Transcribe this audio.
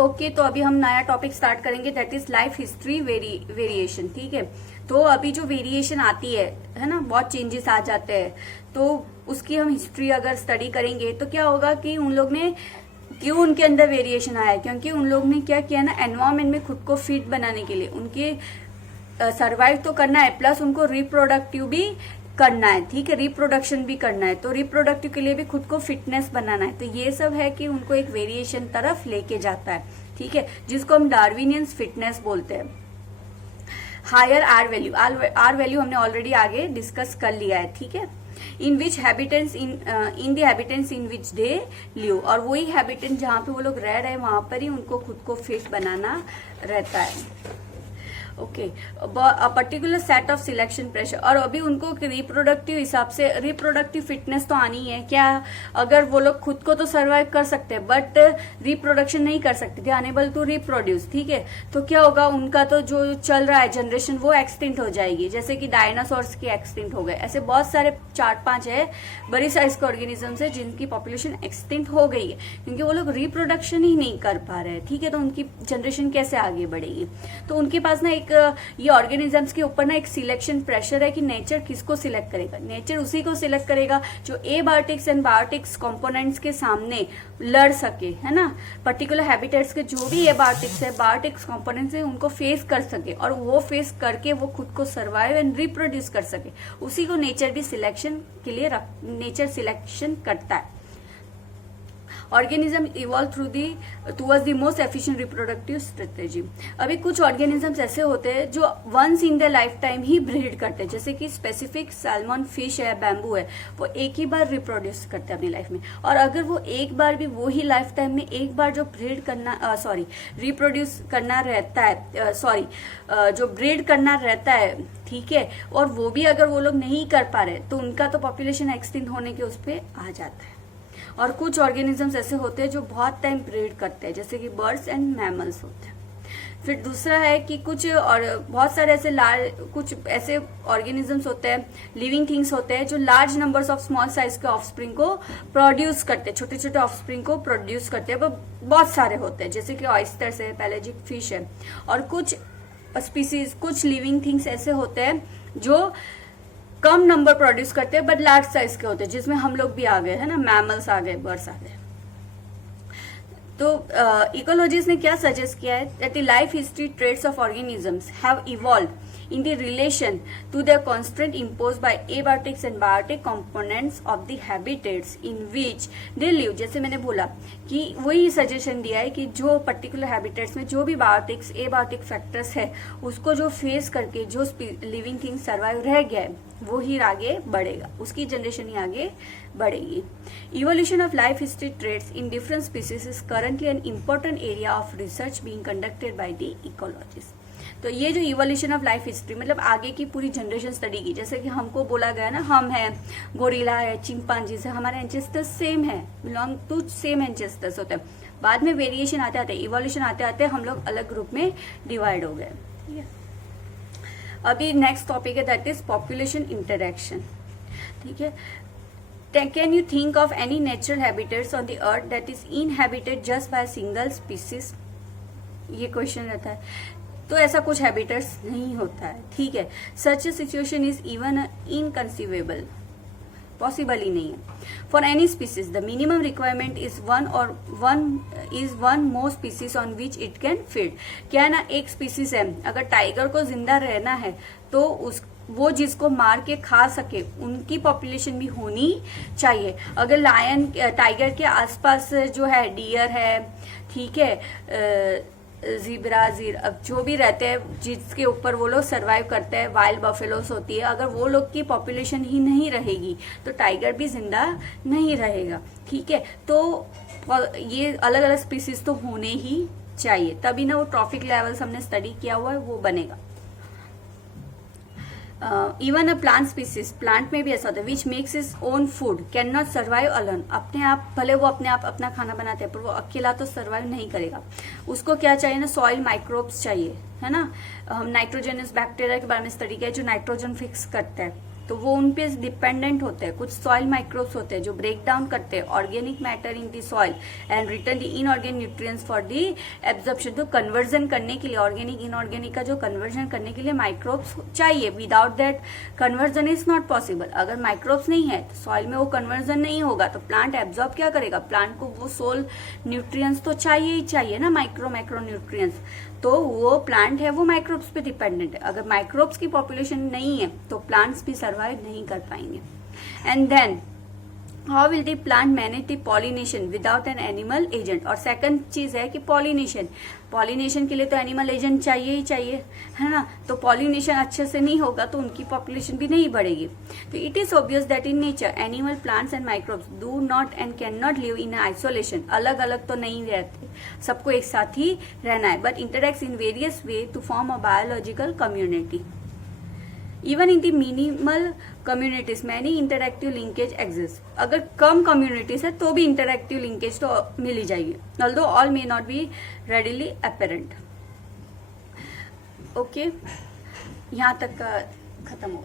Okay, तो अभी हम नया टॉपिक स्टार्ट करेंगे, that is life history variation. ठीक है, तो अभी जो वेरिएशन आती है ना, बहुत चेंजेस आ जाते हैं, तो उसकी हम हिस्ट्री अगर स्टडी करेंगे तो क्या होगा कि उन लोग ने क्यों उनके अंदर वेरिएशन आया, क्योंकि उन लोग ने क्या किया ना, एनवायरमेंट में खुद को फिट बनाने के लिए उनके सरवाइव तो करना है, प्लस उनको रिप्रोडक्टिव भी करना है। ठीक है, रिप्रोडक्शन भी करना है, तो रिप्रोडक्टिव के लिए भी खुद को फिटनेस बनाना है। तो ये सब है कि उनको एक वेरिएशन तरफ लेके जाता है। ठीक है, जिसको हम डार्विनियंस फिटनेस बोलते हैं। Higher R value, R value हमने ऑलरेडी आगे डिस्कस कर लिया है। ठीक है, in which habitants in the habitants in which they live, और वही हैबिटेंट जहां पे वो लोग रह रहे हैं वहां पर ही उनको खुद को फिट बनाना रहता है। Okay, particular set of selection pressure, और अभी उनको रिप्रोडक्टिव हिसाब से रिप्रोडक्टिव फिटनेस तो आनी है। क्या, अगर वो लोग खुद को तो सर्वाइव कर सकते हैं बट रिप्रोडक्शन नहीं कर सकते, दे अनेबल टू रिप्रोड्यूस। ठीक है, तो क्या होगा, उनका तो जो चल रहा है जनरेशन वो एक्सटिंक्ट हो जाएगी, जैसे कि डायनासोर्स के एक्सटिंक्ट हो गए। ऐसे बहुत सारे 4-5 है बड़ी साइज के ऑर्गेनिजम्स है जिनकी पॉपुलेशन एक्सटिंक्ट हो गई है, क्योंकि वो लोग रिप्रोडक्शन ही नहीं कर पा रहे हैं। ठीक है, तो उनकी जनरेशन कैसे आगे बढ़ेगी। तो उनके पास ना ये ऑर्गेनिजम्स के ऊपर ना एक सिलेक्शन प्रेशर है कि नेचर किसको सिलेक्ट करेगा। नेचर उसी को सिलेक्ट करेगा जो एबायोटिक्स एंड बायोटिक्स कंपोनेंट्स के सामने लड़ सके, है ना। पर्टिकुलर हैबिटेट्स के जो भी एबायोटिक्स है, बायोटिक्स कंपोनेंट्स है, उनको फेस कर सके, और वो फेस करके वो खुद को सर्वाइव एंड रिप्रोड्यूस कर सके। उसी को नेचर भी सिलेक्शन के लिए नेचर सिलेक्शन करता है। Organism evolve towards the most efficient reproductive strategy. अभी कुछ ऑर्गेनिजम्स ऐसे होते हैं जो once in the life time ही ब्रीड करते हैं, जैसे कि स्पेसिफिक सैल्मन फिश है, बैम्बू है, वो एक ही बार रिप्रोड्यूस करते हैं अपनी लाइफ में। और अगर वो एक बार भी वो ही लाइफ टाइम में एक बार जो ब्रीड करना रिप्रोड्यूस करना रहता है, जो ब्रीड करना रहता है, ठीक है, और वो भी अगर वो लोग नहीं कर पा रहे तो उनका तो पॉपुलेशन एक्सटिंक्ट होने के उस पर आ जाता है। और कुछ ऑर्गेनिजम्स ऐसे होते हैं जो बहुत टाइम ब्रीड करते हैं, जैसे कि बर्ड्स एंड मैमल्स होते हैं। फिर दूसरा है कि कुछ और बहुत सारे ऐसे कुछ ऐसे ऑर्गेनिजम्स होते हैं, लिविंग थिंग्स होते हैं, जो large numbers of small size के ऑफस्प्रिंग को प्रोड्यूस करते हैं, छोटे छोटे ऑफस्प्रिंग को प्रोड्यूस करते हैं। वो बहुत सारे होते हैं, जैसे कि ऑयस्टर्स है, पैलेजिक फिश है। और कुछ स्पीसीज, कुछ लिविंग थिंग्स ऐसे होते हैं जो कम नंबर प्रोड्यूस करते हैं बट लार्ज साइज के होते हैं, जिसमें हम लोग भी आ गए, है ना, मैमल्स आ गए, बर्ड्स आ गए। तो इकोलॉजिस्ट ने क्या सजेस्ट किया है, that the life history traits of organisms have evolved in the relation to the constraint imposed by abiotics and biotic components of the habitats in which they live। जैसे मैंने बोला कि वही सजेशन दिया है कि जो पर्टिकुलर हैबिटेट्स में जो भी बायोटिक्स एबायोटिक फैक्टर्स है, उसको जो फेस करके जो लिविंग थिंग सर्वाइव रह गया है वो ही आगे बढ़ेगा, उसकी जनरेशन ही आगे बढ़ेगी। Evolution of life history traits in different species is currently an important area of research being conducted by the ecologist. तो ये जो इवोल्यूशन ऑफ लाइफ हिस्ट्री मतलब आगे की पूरी जनरेशन स्टडी की, जैसे कि हमको बोला गया ना, हम है, गोरिल्ला है, चिंपांजी है, हमारे एंसेस्टर्स सेम है, बिलोंग टू सेम एंसेस्टर्स होते हैं। बाद में वेरिएशन आते आते, इवोल्यूशन आते आते हम लोग अलग ग्रुप में डिवाइड हो गए। ठीक है, अभी नेक्स्ट टॉपिक है, दैट इज पॉपुलेशन इंटरेक्शन। ठीक है, can you think of any natural habitats on the earth that is inhabited just by single species. ये क्वेश्चन रहता है, तो ऐसा कुछ हैबिटेट्स नहीं होता है। ठीक है, such a situation is even inconceivable, possible ही नहीं है। For any species the minimum requirement is one more species on which it can feed. क्या है ना, एक स्पीसीज है, अगर टाइगर को जिंदा रहना है तो वो जिसको मार के खा सके उनकी पॉपुलेशन भी होनी चाहिए। अगर लायन टाइगर के आसपास जो है डियर है, ठीक है, जीब्रा अब जो भी रहते हैं जिसके ऊपर वो लोग सर्वाइव करते हैं, वाइल्ड बफेलोस होती है, अगर वो लोग की पॉपुलेशन ही नहीं रहेगी तो टाइगर भी जिंदा नहीं रहेगा। ठीक है, तो ये अलग अलग स्पीसीज तो होने ही चाहिए, तभी ना वो ट्रॉफिक लेवल्स हमने स्टडी किया हुआ है वो बनेगा। Even a plant species, plant में भी ऐसा होता है, which makes is own food can not survive alone. अपने आप, भले वो अपने आप अपना खाना बनाते हैं पर वो अकेला तो सर्वाइव नहीं करेगा। उसको क्या चाहिए ना, सॉइल माइक्रोब्स चाहिए, है ना। हम नाइट्रोजनस बैक्टीरिया के बारे में स्टडी किया जो नाइट्रोजन फिक्स करता है। तो वो उन पे डिपेंडेंट होते हैं। कुछ सॉइल माइक्रोब्स होते हैं जो ब्रेक डाउन करते हैं organic matter in the soil and return the inorganic nutrients for the absorption. तो कन्वर्जन करने के लिए, ऑर्गेनिक इनऑर्गेनिक का जो कन्वर्जन करने के लिए माइक्रोब्स चाहिए। Without that conversion is not possible. अगर माइक्रोब्स नहीं है तो सॉइल में वो कन्वर्जन नहीं होगा, तो प्लांट एब्जॉर्ब क्या करेगा? प्लांट को वो सोल न्यूट्रिएंट्स तो चाहिए ही चाहिए ना, मैक्रो न्यूट्रिएंट्स। तो वो प्लांट है वो माइक्रोब्स पे डिपेंडेंट है। अगर माइक्रोब्स की पॉपुलेशन नहीं है तो प्लांट्स भी सर्वाइव नहीं कर पाएंगे। And then how will the plant manage the pollination without an animal agent. और सेकंड चीज है कि पॉलिनेशन, पॉलिनेशन के लिए तो एनिमल एजेंट चाहिए ही चाहिए, है ना। तो पॉलिनेशन अच्छे से नहीं होगा तो उनकी पॉपुलेशन भी नहीं बढ़ेगी। तो it is obvious that in nature animal, plants and microbes do not and can not live in isolation. अलग अलग तो नहीं रहते, सबको एक साथ ही रहना है, but interacts in various way to form a biological community. Even in the minimal communities many interactive linkage exist. अगर कम कम्युनिटीज है तो भी इंटरएक्टिव लिंकेज तो मिल ही जाएगी, although all may not be readily apparent. Okay, यहाँ तक खत्म हो।